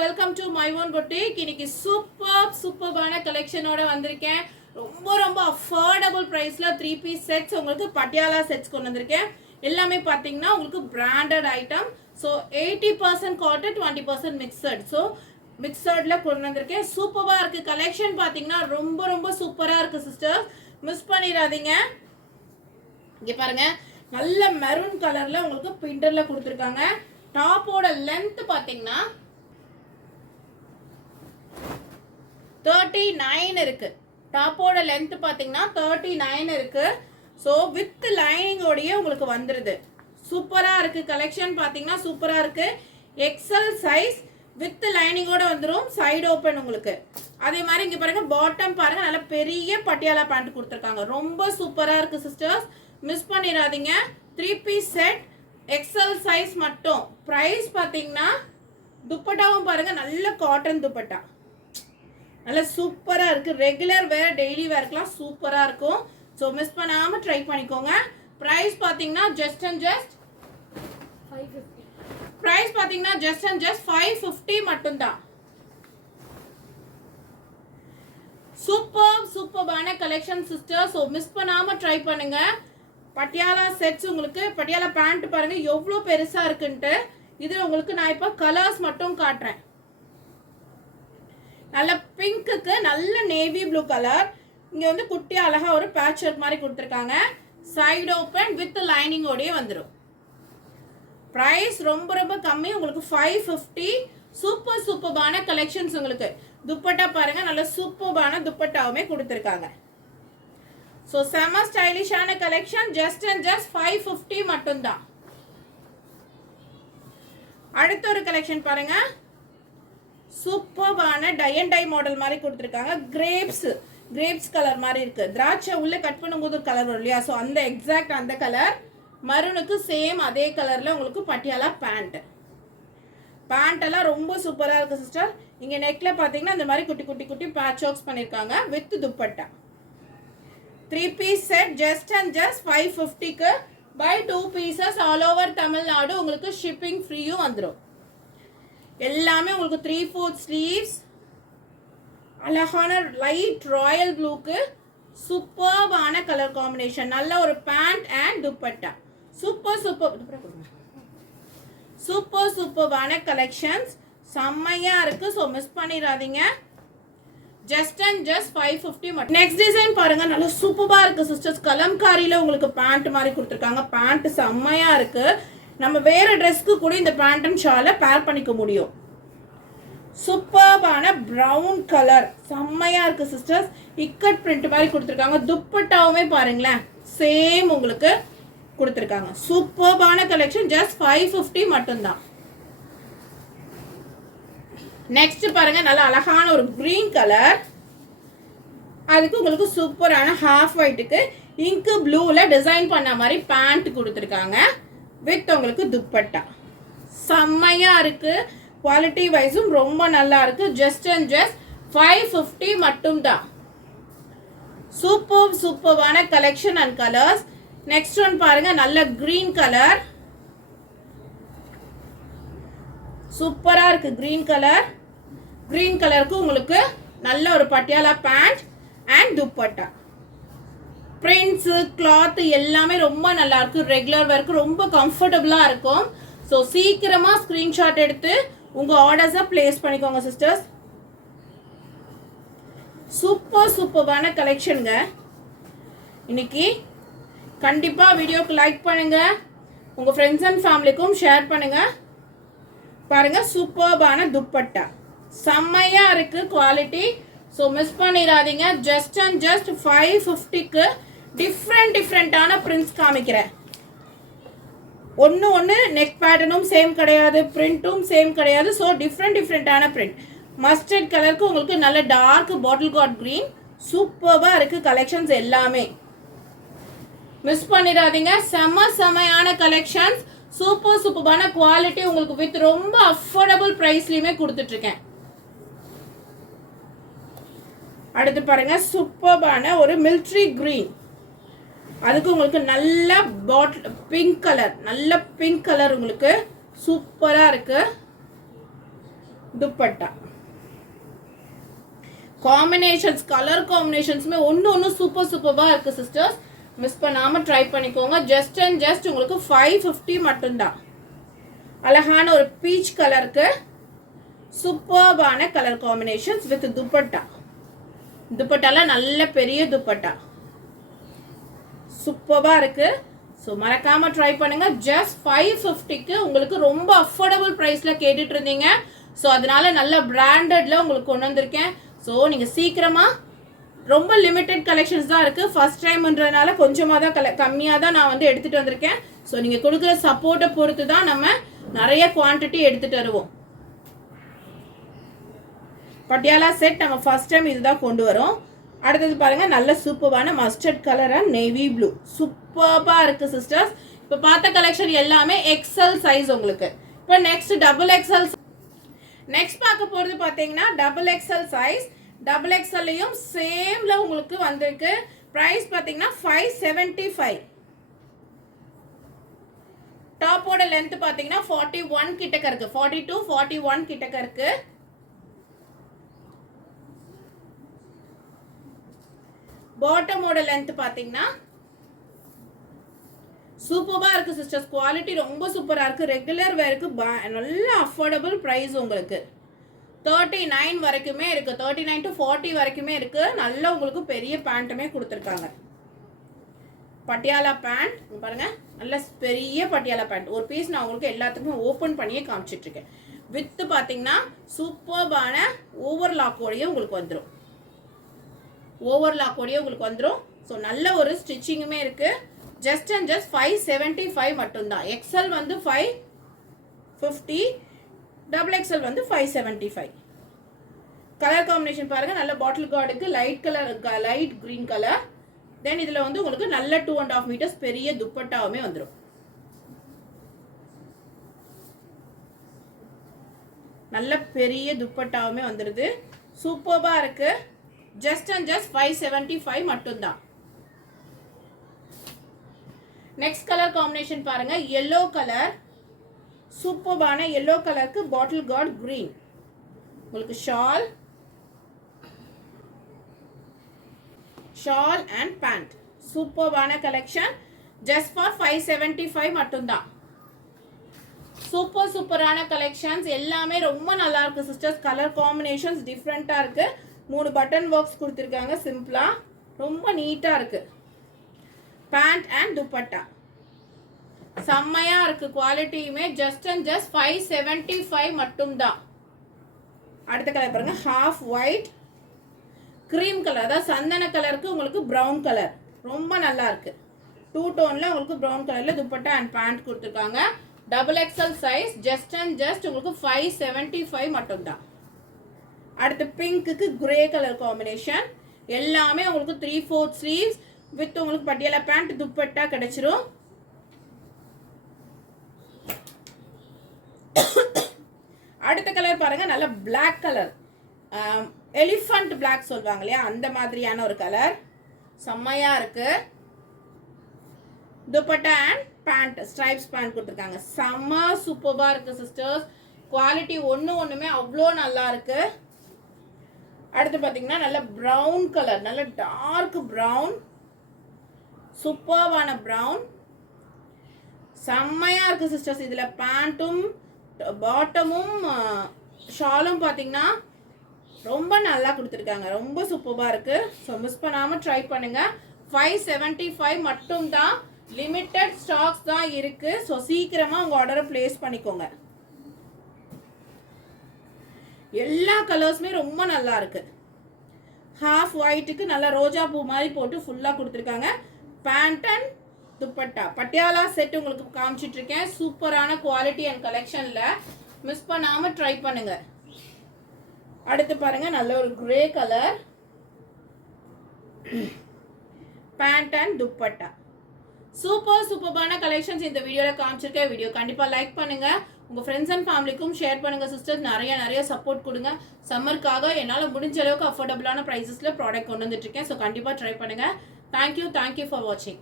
Welcome to my own boutique. இன்னைக்கு சூப்பர்பான கலெக்ஷனோட வந்திருக்கேன். ரொம்ப அஃபோர்டபுள் பிரைஸ்ல 3 பீஸ் செட்ஸ் உங்களுக்கு பட்டியாலா செட்ஸ் கொண்டு வந்திருக்கேன். எல்லாமே பாத்தீங்கன்னா உங்களுக்கு branded item. So 80% cotton 20% mixed. So மிக்சட்ல கொண்டு வந்திருக்கேன். சூப்பரா இருக்கு கலெக்ஷன். பாத்தீங்கன்னா ரொம்ப சூப்பரா இருக்கு சிஸ்டர், மிஸ் பண்ணிடாதீங்க. இங்க பாருங்க, நல்ல மெரூன் கலர்ல உங்களுக்கு பிரிண்டர்ல கொடுத்துருக்காங்க. டாப்போட லென்த் பாத்தீங்கன்னா 39 இருக்கு. டாப்போட லென்த் பாத்தீங்கன்னா 39 இருக்கு. ஸோ வித் லைனிங்கோடயே உங்களுக்கு வந்துருது. சூப்பரா இருக்கு கலெக்ஷன். பாத்தீங்கன்னா சூப்பரா இருக்கு. எக்ஸல் சைஸ் வித் லைனிங்கோட வந்துடும். சைடு ஓப்பன் உங்களுக்கு. அதே மாதிரி இங்க பாருங்க, பாட்டம் பாருங்க, நல்ல பெரிய பட்டியாலா பேண்ட் கொடுத்துருக்காங்க. ரொம்ப சூப்பரா இருக்கு சிஸ்டர்ஸ், மிஸ் பண்ணிடாதீங்க. 3 பீஸ் செட் எக்ஸல் சைஸ் மட்டும். பிரைஸ் பாத்தீங்கன்னா துப்பட்டாவும் பாருங்க, நல்ல காட்டன் துப்பட்டா, நல்ல சூப்பரா இருக்கு. ரெகுலர் வேர், டெய்லி வேர்க்கெல்லாம் சூப்பரா இருக்கும். ஸோ மிஸ் பண்ணாம ட்ரை பண்ணிக்கோங்க. பிரைஸ் பாத்தீங்கன்னா ஜஸ்ட் அண்ட் ஜஸ்ட் 550 மட்டும்தான். சூப்பர்பான கலெக்ஷன் சிஸ்டர். ஸோ மிஸ் பண்ணாம ட்ரை பண்ணுங்க. பட்டியாலா செட்ஸ் உங்களுக்கு, பட்டியாலா பேண்ட் பாருங்க எவ்வளோ பெருசா இருக்குன்ட்டு. இது உங்களுக்கு நான் இப்போ கலர்ஸ் மட்டும் காட்டுறேன். நல்ல பிங்க்குக்கு நல்ல நேவி ப்ளூ கலர். இங்க வந்து குட்டி அழகா ஒரு பேட்ச் ஒர்க் மாதிரி கொடுத்துருக்காங்க. சைடு ஓப்பன் வித் லைனிங்கோடயே வந்துடும். பிரைஸ் ரொம்ப கம்மி, உங்களுக்கு 550. சூப்பர்பான கலெக்ஷன்ஸ். உங்களுக்கு துப்பட்டா பாருங்க, நல்ல சூப்பர்பான துப்பட்டாவுமே கொடுத்துருக்காங்க. ஸோ செம ஸ்டைலிஷான கலெக்ஷன். ஜஸ்ட் அண்ட் ஜஸ்ட் 550 மட்டும்தான். அடுத்த ஒரு கலெக்ஷன் பாருங்க, சூப்பர்பான டை அண்ட் டை மாடல் மாதிரி கொடுத்துருக்காங்க. கிரேப்ஸ் கலர் மாதிரி இருக்கு. திராட்சை உள்ள கட் பண்ணும்போது ஒரு கலர் வரும் இல்லையா, ஸோ அந்த எக்ஸாக்ட் அந்த கலர். மரூனுக்கு சேம் அதே கலர்ல உங்களுக்கு பட்டியாலா பேண்ட் எல்லாம் ரொம்ப சூப்பரா இருக்கு சிஸ்டர். இங்க நெக்ல பாத்தீங்கன்னா இந்த மாதிரி குட்டி பேட்ச் ஒர்க்ஸ் பண்ணிருக்காங்க with dupatta. 3 piece set just and just 550க்கு buy 2 pieces all over Tamil Nadu. உங்களுக்கு ஷிப்பிங் ஃப்ரீயும் வந்துடும். எல்லாமே உங்களுக்கு 3/4 ஸ்லீவ்ஸ். அழகான லைட் ராயல் ப்ளூக்கு சூப்பர்பான கலர் காம்பினேஷன். நல்ல ஒரு பேண்ட் அண்ட் துப்பட்டா. சூப்பர்பான கலெக்ஷன்ஸ். செம்மையா இருக்கு. ஸோ மிஸ் பண்ணிடாதீங்க. ஜஸ்ட் அண்ட் ஜஸ்ட் 550 மட்டும். நெக்ஸ்ட் டிசைன் பாருங்க, நல்ல சூப்பரா இருக்கு சிஸ்டர்ஸ். கலம்காரியில உங்களுக்கு பேண்ட் மாதிரி கொடுத்துருக்காங்க. பேண்ட் செம்மையா இருக்கு. நம்ம வேற ட்ரெஸ்க்கு கூட இந்த பேண்ட் அண்ட் ஷாலை பேர் பண்ணிக்க முடியும். சூப்பர்பான பிரவுன் கலர் செம்மையா இருக்கு சிஸ்டர்ஸ். இக்கட் பிரிண்ட் மாதிரி கொடுத்துருக்காங்க. துப்பட்டாவுமே பாருங்களேன் சேம் உங்களுக்கு கொடுத்துருக்காங்க. சூப்பர்பான கலெக்ஷன். ஜஸ்ட் 550 மட்டும்தான். நெக்ஸ்ட் பாருங்க, நல்ல அழகான ஒரு கிரீன் கலர். அதுக்கு உங்களுக்கு சூப்பரான ஹாஃப் ஒயிட்டுக்கு இங்கு ப்ளூல டிசைன் பண்ண மாதிரி பேண்ட் கொடுத்துருக்காங்க வித் உங்களுக்கு துப்பட்டா. செம்மையா இருக்கு. குவாலிட்டி வைஸும் ரொம்ப நல்லா இருக்கு. ஜஸ்ட் அண்ட் ஜஸ்ட் 550 மட்டும்தான். சூப்பர்பான collection and colours. Next one பாருங்க, நல்ல கிரீன் கலர். சூப்பரா இருக்கு கிரீன் கலர். கிரீன் கலருக்கு உங்களுக்கு நல்ல ஒரு Patiala pant and dupatta. Prints, cloth எல்லாமே ரொம்ப நல்லா இருக்கு. ரெகுலர் வேர்க்கு ரொம்ப கம்ஃபர்டபுளா இருக்கும். ஸோ சீக்கிரமா ஸ்கிரீன்ஷாட் எடுத்து உங்க ஆர்டர்ஸை பிளேஸ் பண்ணிக்கோங்க சிஸ்டர்ஸ். சூப்பர்பான கலெக்ஷனுங்க. இன்னைக்கு கண்டிப்பா வீடியோக்கு லைக் பண்ணுங்க, உங்க ஃப்ரெண்ட்ஸ் அண்ட் ஃபேமிலிக்கும் ஷேர் பண்ணுங்க. பாருங்க, சூப்பர்பான துப்பட்டா செம்மையா இருக்கு குவாலிட்டி. ஸோ மிஸ் பண்ணிடாதீங்க. ஜஸ்ட் அண்ட் ஜஸ்ட் 550க்கு டிஃப்ரெண்டான பிரிண்ட்ஸ் காமிக்கிறேன். ஒன்று நெக் பேட்டர்னும் சேம் கிடையாது, பிரிண்ட்டும் சேம் கிடையாது. ஸோ டிஃப்ரெண்டான பிரிண்ட். மஸ்டர்ட் கலருக்கு உங்களுக்கு நல்ல டார்க் பாட்டில் காட் கிரீன். சூப்பர்வா இருக்கு கலெக்ஷன்ஸ் எல்லாமே. மிஸ் பண்ணிடாதீங்க. செம்மையான கலெக்ஷன்ஸ். சூப்பர்பான குவாலிட்டி உங்களுக்கு வித் ரொம்ப அஃபோர்டபுள் பிரைஸ்லயுமே கொடுத்துட்டு இருக்கேன். அடுத்து பாருங்க, சூப்பர்பான ஒரு மிலிட்ரி கிரீன். அதுக்கு உங்களுக்கு நல்ல பாட்டில் பிங்க் கலர், நல்ல பிங்க் கலர் உங்களுக்கு சூப்பரா இருக்கு. துப்பட்டா காம்பினேஷன்ஸ், கலர் காம்பினேஷன்ஸுமே ஒன்று சூப்பராக இருக்குது சிஸ்டர்ஸ். மிஸ் பண்ணாமல் ட்ரை பண்ணிக்கோங்க. ஜஸ்ட் அண்ட் ஜஸ்ட் உங்களுக்கு 550 மட்டும்தான். அழகான ஒரு பீச் கலருக்கு சூப்பர்பான கலர் காம்பினேஷன்ஸ் வித் துப்பட்டா. துப்பட்டால நல்ல பெரிய துப்பட்டா சூப்பராக இருக்குது. ஸோ மறக்காமல் ட்ரை பண்ணுங்கள். ஜஸ்ட் 550க்கு உங்களுக்கு ரொம்ப அஃபோர்டபுள் ப்ரைஸில் கேட்டுட்டு இருந்தீங்க. ஸோ அதனால நல்ல பிராண்டடில் உங்களுக்கு கொண்டு வந்திருக்கேன். ஸோ நீங்கள் சீக்கிரமாக, ரொம்ப லிமிட்டெட் கலெக்ஷன்ஸ் தான் இருக்குது. ஃபர்ஸ்ட் டைம்ன்றதுனால கொஞ்சமாக தான் கம்மியாக தான் நான் வந்து எடுத்துகிட்டு வந்திருக்கேன். ஸோ நீங்கள் கொடுக்குற சப்போர்ட்டை பொறுத்து தான் நம்ம நிறைய குவான்டிட்டி எடுத்துகிட்டு வருவோம். பட்டியாலா செட் நம்ம ஃபர்ஸ்ட் டைம் இதுதான் கொண்டு வரோம். அடுத்தது பாருங்கள், நல்ல சூப்பரான mustard colour and navy blue சூப்பராக இருக்குது சிஸ்டர்ஸ். இப்போ பார்த்த கலெக்ஷன் எல்லாமே எக்ஸல் சைஸ் உங்களுக்கு. இப்போ நெக்ஸ்ட் டபுள் எக்ஸல். நெக்ஸ்ட் பார்க்க போகிறது பார்த்தீங்கன்னா டபுள் எக்ஸல் சைஸ். டபுள் எக்ஸல்லையும் சேமில் உங்களுக்கு வந்திருக்கு. ப்ரைஸ் பார்த்தீங்கன்னா 575. டாப்போட லென்த் பார்த்தீங்கன்னா 41 கிட்டக்க இருக்குது. 42 41 கிட்டக்க இருக்குது. பாட்டமோட லென்த் பார்த்தீங்கன்னா சூப்பராக இருக்குது சிஸ்டர்ஸ். குவாலிட்டி ரொம்ப சூப்பராக இருக்குது. ரெகுலர் வேருக்கு நல்ல அஃபோர்டபுள் ப்ரைஸ் உங்களுக்கு. 39 வரைக்குமே இருக்குது. 39 to 40 வரைக்குமே இருக்குது. நல்ல உங்களுக்கு பெரிய பேண்ட்டுமே கொடுத்துருக்காங்க. பட்டியாலா பேண்ட் பாருங்கள், நல்ல பெரிய பட்டியாலா பேண்ட். ஒரு பீஸ் நான் உங்களுக்கு எல்லாத்துக்குமே ஓப்பன் பண்ணியே காமிச்சிட்ருக்கேன். வித்து பார்த்தீங்கன்னா சூப்பர்பான ஓவர்லாக்கோடையே உங்களுக்கு வந்துடும். ஓவர்லாக்கோடையே உங்களுக்கு வந்துடும். ஸோ நல்ல ஒரு ஸ்டிச்சிங்குமே இருக்குது. ஜஸ்ட் அண்ட் ஜஸ்ட் 575 மட்டும்தான். எக்ஸல் வந்து 550, டபுள் எக்ஸல் வந்து 575. கலர் காம்பினேஷன் பாருங்கள், நல்ல பாட்டில் கார்டுக்கு light colour, light green colour. Then இதில் வந்து உங்களுக்கு நல்ல 2.5 மீட்டர்ஸ் பெரிய துப்பட்டாவுமே வந்துடும். நல்ல பெரிய துப்பட்டாவுமே வந்துடுது. சூப்பராக இருக்குது. ஜஸ்ட் அண்ட் ஜஸ்ட் 575 மட்டும்தான். நெக்ஸ்ட் கலர் காம்பினேஷன் பாருங்க, எல்லோ கலர். சூப்பரான எல்லோ கலருக்கு பாட்டில் கார்டு கிரீன். உங்களுக்கு ஷால் அண்ட் பேண்ட். சூப்பரான கலெக்ஷன். ஜஸ்ட் ஃபார் 575 மட்டும்தான். சூப்பரான கலெக்ஷன்ஸ் எல்லாமே ரொம்ப நல்லா இருக்கு சிஸ்டர்ஸ். கலர் காம்பினேஷன்ஸ் டிஃப்ரெண்டா இருக்கு. 3 பட்டன் ஒர்க்ஸ் கொடுத்துருக்காங்க. சிம்பிளா ரொம்ப நீட்டா இருக்கு. பேண்ட் அண்ட் துப்பட்டா செம்மையா இருக்கு. குவாலிட்டியுமே ஜஸ்ட் அண்ட் ஜஸ்ட் 575 மட்டும்தான். அடுத்த கலர் பாருங்க, ஹாஃப் ஒயிட் கிரீம் கலர், அதாவது சந்தன கலருக்கு உங்களுக்கு ப்ரௌன் கலர். ரொம்ப நல்லா இருக்கு. 2 டோன்ல உங்களுக்கு ப்ரௌன் கலர்ல துப்பட்டா அண்ட் பேண்ட் கொடுத்துருக்காங்க. Double XL size. Just and just உங்களுக்கு 575 மட்டும்தான். அடுத்து பிங்க்குக்கு கிரே கலர் காம்பினேஷன். எல்லாமே உங்களுக்கு 3/4 ஸ்லீவ்ஸ் வித் உங்களுக்கு பட்டியாலா பேண்ட் துப்பட்டா கிடைச்சிரும். அடுத்த கலர் பாருங்க, நல்ல பிளாக் கலர், எலிஃபண்ட் பிளாக் சொல்லுவாங்க இல்லையா, அந்த மாதிரியான ஒரு கலர். செம்மையா இருக்கு. Dupatta and pant stripes pant கொடுத்துருக்காங்க. செம்ம சூப்பராக இருக்கு சிஸ்டர்ஸ். குவாலிட்டி ஒன்றுமே அவ்வளோ நல்லா இருக்கு. அடுத்து பார்த்தீங்கன்னா நல்ல ப்ரௌன் கலர், நல்ல டார்க் ப்ரௌன், சூப்பர்வான ப்ரௌன். செம்மையா இருக்கு சிஸ்டர்ஸ். இதில் பேண்ட்டும் பாட்டமும் ஷாலும் பார்த்தீங்கன்னா ரொம்ப நல்லா கொடுத்துருக்காங்க. ரொம்ப சூப்பராக இருக்கு. ஸோ மிஸ் பண்ணாமல் ட்ரை பண்ணுங்க. 575 மட்டும்தான். லிமிட்டட் ஸ்டாக்ஸ் தான் இருக்கு. ஸோ சீக்கிரமாக உங்கள் ஆர்டரை பிளேஸ் பண்ணிக்கோங்க. எல்லா கலர்ஸுமே ரொம்ப நல்லா இருக்கு. ஹாஃப் ஒயிட்டுக்கு நல்லா ரோஜா பூ மாதிரி போட்டு ஃபுல்லாக கொடுத்துருக்காங்க. Pant and dupatta Patiala set உங்களுக்கு காமிச்சிட்டு இருக்கேன். சூப்பரான குவாலிட்டி அண்ட் கலெக்ஷன்ல மிஸ் பண்ணாம ட்ரை பண்ணுங்க. அடுத்து பாருங்க, நல்ல ஒரு grey colour pant and dupatta. சூப்பரான கலெக்ஷன்ஸ் இந்த வீடியோல காமிச்சிருக்கேன். வீடியோ கண்டிப்பா லைக் பண்ணுங்க. உங்க ஃப்ரெண்ட்ஸ் அண்ட் ஃபேமிலிக்கும் ஷேர் பண்ணுங்க சிஸ்டர்ஸ். நிறைய சப்போர்ட் கொடுங்க. சம்மருக்காக என்னால் முடிஞ்ச அளவுக்கு அஃபோர்டபுளான ப்ரைஸஸ்ல ப்ராடக்ட் கொண்டு வந்துட்டு இருக்கேன். ஸோ கண்டிப்பா ட்ரை பண்ணுங்க. தேங்க்யூ ஃபார் வாட்சிங்.